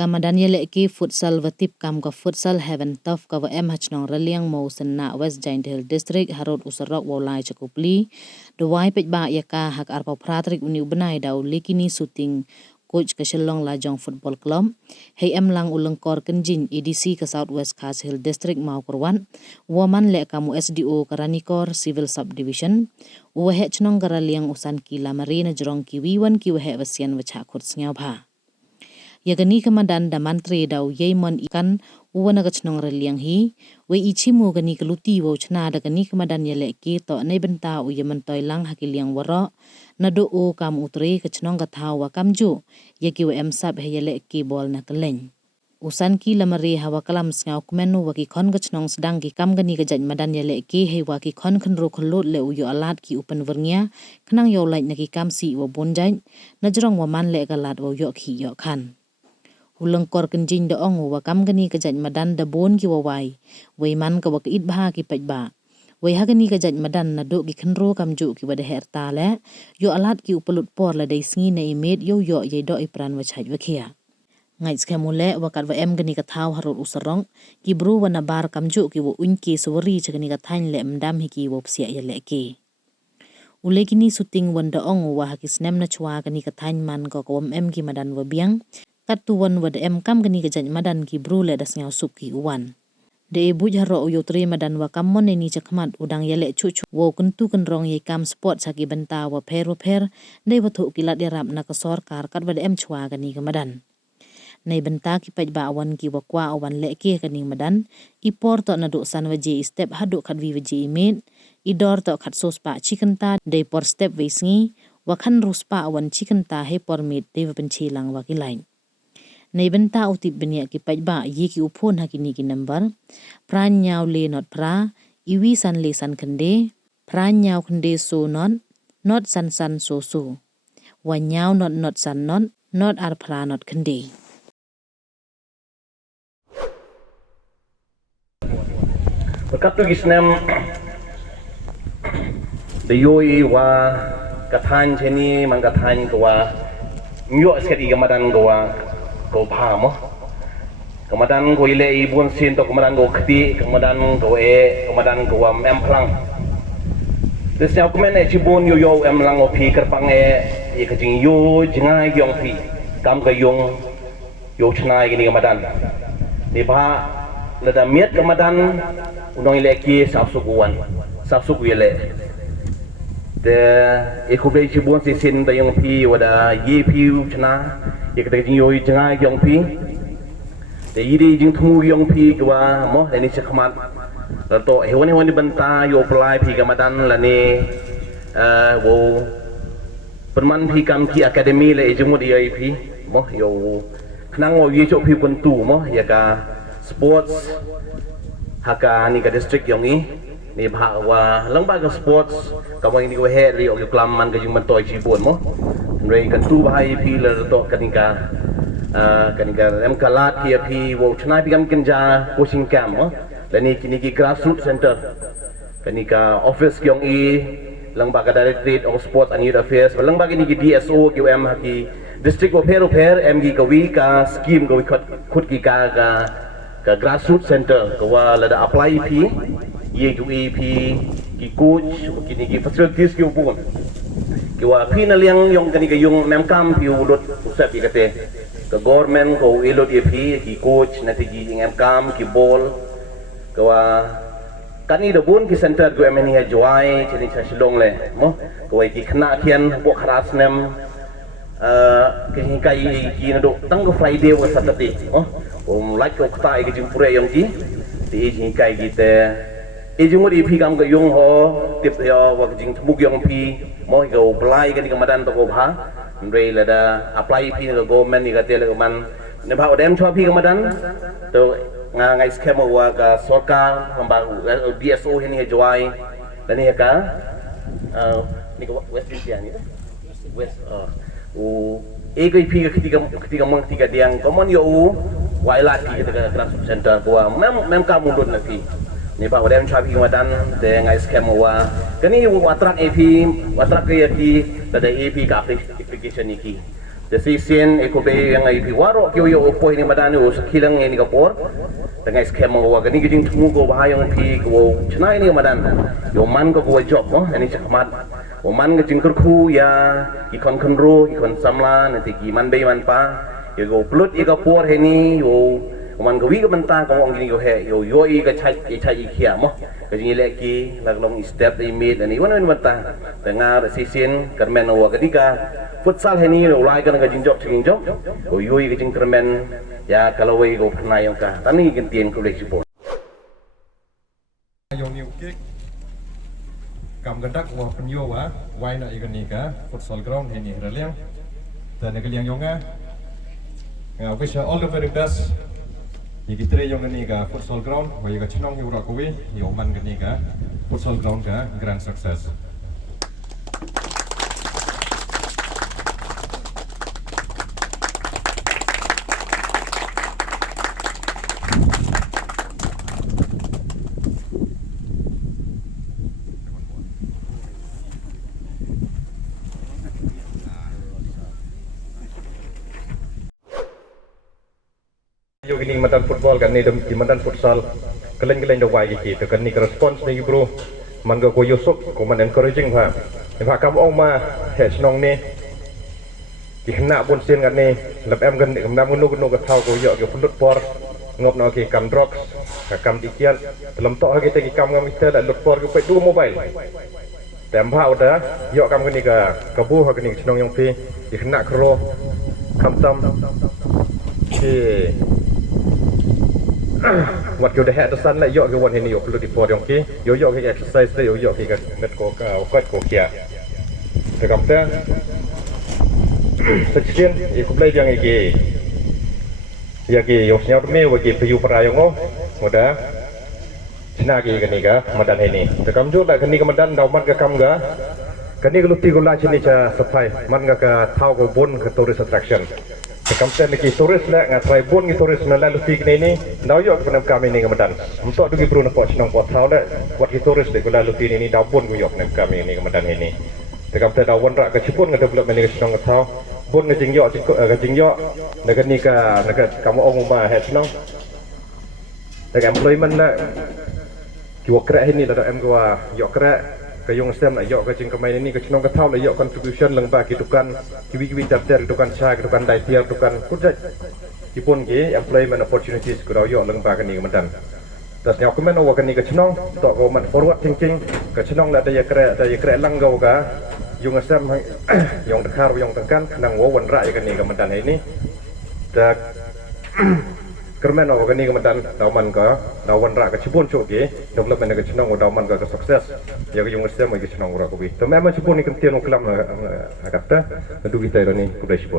Kamadan yeleki futsal watip kam ka futsal heaven tough ka em hachnong Raliang Mowsynnah West Giant Hill District harod usarok walai cakupli dawai pej ba yaka hak arpa pratrik uniu benai dau likini shooting coach ka Shillong Lajong Football Club hey em lang ulengkor kenjin EDC ka Southwest Khas Hill District mau korwan waman le kamu SDO Karanikor Civil Subdivision wahe chnong ka Raliang usan kila marina jorong kiwiwan kiwahe wasian wachakut sngau bha Yagani kamadan da mantri daw yemon ikan uwana gachnong Raliang hi we ichimu gani kaluti wo chna da gani kamadan yeleki to nei benta u yeman toilang hakiliang waro nado o kam utre gachnong gathawa kamju yaki we emsab he yeleki bol na keleng usan ki lamari hawa kalam sngau kmenu waki khon gachnong sedang ki kam gani gajaj madan yeleki he waki khon khnro khlot le u yo alat ki upan vernia khnang yo lai na ki kam si wo bonjai najrong wa man le galat wo yo khi yo khan Ulengkor kenjing da ongu wa kam gani kajaj madan da bon ki wawai wei man ka wa id bha ki pajba wei ha gani kajaj madan na do ki khnro kam ju ki wada herta le yo alat ki upalut por la dai sngi na imet yo yo ye do ipran wa chaj wa khia ngai skemule wa kat wa em gani ka thaw harut usarong ki bru wa na bar kam ju ki wo unki sawari chagani ka thain le mdam hi ki wo psia ya le ki ule kini shooting wanda ongu wa ha ki snem na chwa gani ka thain man ko kom em ki madan wa biang Katuan wad em kam gani kajaj madan ki brule das ngau sup ki uwan. De buj haro uyo tri madan wa kam mon ni chakmat udang yele chuchu wo kentu kenrong ye kam sport saki benta wa pher de wathu kilat dirap na kasor kar kat wad em chwa gani ke madan. Nei benta ki paj ba awan ki wa kwa awan le ki gani madan ipor to na do san wa je step hadu khat wi wa je imet idor to khat sos pa chikenta de por step we sngi wa khan rus pa awan chikenta he por mit de wa penchi lang wa ki line. Nei benta utip benia ki pajba ye ki upon hakini ki number pran nyaw le not pra iwi san le san khande pran nyaw khande so not san so wa nyaw not san not ar pra not khande Bekat tu gisnem de yoi wa kathan cheni man kathan kwa nyo seri kamadan kwa ko phamo kamadan ko ile ibun sin to kamadan ko khti kamadan ko kamadan ko em plang desnya komen e chibon yo em lang opi kerpang e khajing yo jingai yong pi kam ka yong yo chnai gini kamadan ni ba lada miet kamadan unong ile ki sapsukuan sapsuku ile de ekubei chibon sin da yong pi wada ye pi chna ye kata jing yoi jangai yong pi de yidi jing thu yong pi kwa mo le ni chakmat la to hewani banta yo plai pi kamadan la ni wo perman pi kam ki academy le jumud ye pi mo yo knang wo ye chok pi pun tu mo ya ka sports haka ni ka district yong ni bha wa lang ba ka sports ka mo ni ko he ri ok klam man ka jing man toy chi bon mo Ray kan tu bahai pi la to kanika em kalat ki pi wo chna pi kam kinja coaching camp la ni kini ki grassroots center kanika office kyong lang ba ka directorate of sports and youth affairs lang ba kini ki DSO QM ki district of pair em ki kawi ka scheme ko khut ki ka grassroots center ko wa la da apply pi ye pi ki coach kini ki facilities ki upon kiwa pina liang yung kani kayong memkam pi ulot usap ikate ka government ko ilot ipi ki coach na tigi memkam ki ball kawa kani do bun ki center go emeni ha joy chini cha silong le mo ko ki khna khian bo kharas nem ki kai ki na do tang ko friday wa saturday like ko ta ki jimpure yung ki ti ji kai ki te ejung ri pi kam ka yung ho tip yo wa jing thmuk yong pi mo go apply ka ni kamadan to ko bha re la da apply pi ko government ni ka te le man ne bha odem chwa pi kamadan to nga ngai schema wa ka sarkar hamba DSO ni joai la ni ka ni ko west india ni west pi ka khiti ka mang ti ka diang ko mon yo wailat ki ka grassroots center ko mem ka mundut na pi ni ba odem chwa pi kamadan de ngai schema wa kani watrak AP watrak ke AP la da AP ka application ni ki Jadi sen ekobe yang ai piwaro kyo yo opo ini madan yo sekilang ini kapor dengan skema wa gani gijing tumu go bahayang pi go chna ini madan yo man go job mo ini cakmat o man gijing kurku ya ikon konro ikon samla nanti ki man be man pa yo go plut i kapor ini yo man go wi ga menta ko ong gini yo he yo i ga chai i khia mo gijing leki laglong step i mid ani wan menta dengan sisin kermen wa gadika Futsal ini ulai kan gajing job, yoi gajing kermen ya kalau wei go pernah yang kah, tani gentian kulit sipon. Yang ni ukik, kam gandak wah penyo wah, wai nak ikan ni kah, futsal ground ini Raliang, dan negeri yang yonga, wish you all the very best. Iki tre yang ni kah futsal ground, wah ikan cenong hiurak kowe, yoman kan ni kah, futsal ground kah, grand success. Yo gini madan football kan ni di madan futsal kelen-kelen dah wai gitu kan ni respons ni bro man go ko yusuk ko man encouraging ha kam ong ma he snong ni ki hna bun sin kan ni lep em kan kam nam nu ka thau ko yo ke pulut por ngop no ki kam drox kam dikian dalam tok kita ki kam ngam kita dak lut por ke pe du mobile tem phau da yo kam kan ni ka bu ha kan ni snong yang pi ki hna kro kam tam ki wat kau dah ada san lah, yo kau wan ini yo perlu dipor yang ki, yo ki exercise tu, yo ki kan net kau kau kia. Tekam tu, sekian, ikut belajar yang iki, ya ki yo senyap me, wajib perlu perayaan oh, muda, cina ki kan ni ka, madan ini. Tekam juga kan ni madan, dauman ke kam ka, kan ni kalau tiga lah cini cah supply, man ka tahu kau bun ke tourist attraction. Kampen ki turis lah ngatrai pun ki turis melalu fik ni dau yo kepada kami ni kemudian untuk dugi perlu nampak senang buat tahu dah buat ki turis dek lalu fik ni dau pun yo kepada kami ni kemudian ini kampen dau wan rak ke cipun ke development ni senang tahu pun ngejing yo negara ni ka negara kamu orang rumah het senang negara employment lah ki wakrak ini dah em gua yo krak kayong sem nak yok kacing kemain ini kecenong ketau lah yok contribution lengba kitukan kiwi daftar kitukan cha kitukan daitiar kitukan kujat kipun ki employment opportunities kurau yok lengba kani kemendan tas nyok kemen awa kani kecenong tok ko mat forward thinking kecenong lah daya kre lang gau ka yung sem yung dekar yung tengkan nang wo wan ra kani kemendan ini dak kermen awa kani kemendan dauman ka dawan ra ka cipun cuk ki development ka cenong dauman ka sukses ya yung sem ka cenong ra ko bi to memang cipun ni kentian uklam kata du kita ni kudai cipun